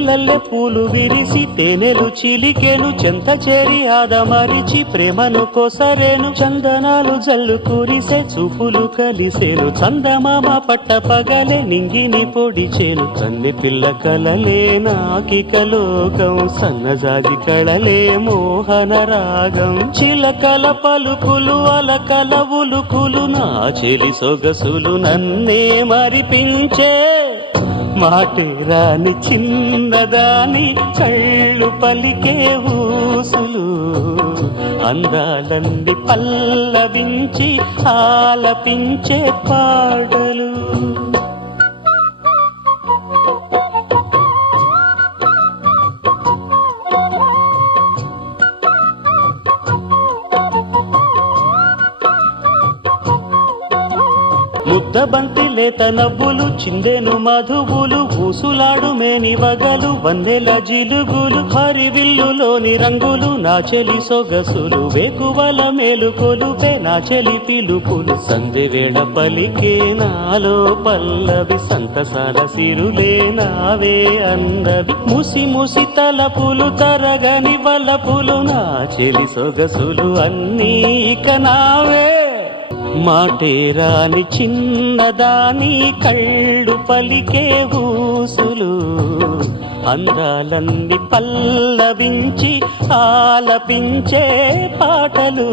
వేలల్లె పూలు విరిసి తేనెలు చిలికెను చెంత చేరి ఆదమరిచి ప్రేమను కోసరేను చందనాలు జల్లు కురిసే చూపులు కలిసేను చందమామ పట్ట పగలే నింగిని పొడిచేను కన్నె పిల్ల కలలే నాకిక లోకం సన్నజాజి కళలే మోహన రాగం చిలకల పలుకులు అలకల ఉలుకులు నా చెలి సొగసులు నన్నే మరిపించే మాటి రాని చిన్నదాని కళ్ళు పలికే ఊసులు అందాలన్నీ పల్లవించి ఆలపించే పాటలు ముద్దబంతి లేత నవ్వులు చిందెను మధువులు ఊసులాడు మేని వగలు వన్నెల జిలుగులు హరివిల్లులోని రంగులు నా చెలి సొగసులు వేకువల మేలుకొలుపే నా చెలి పిలుపులు సంధి వేళ పలికే నాలో పల్లవి సంతసాల సిరులే నావే అందవి ముసి ముసి తలపులు తరగని వలపులు నా చెలి సొగసులు అన్నీ ఇక నావే మాటే రాని చిన్నదాని కళ్ళు పలికే ఊసులు అందాలన్నీ పల్లవించి ఆలపించే పాటలు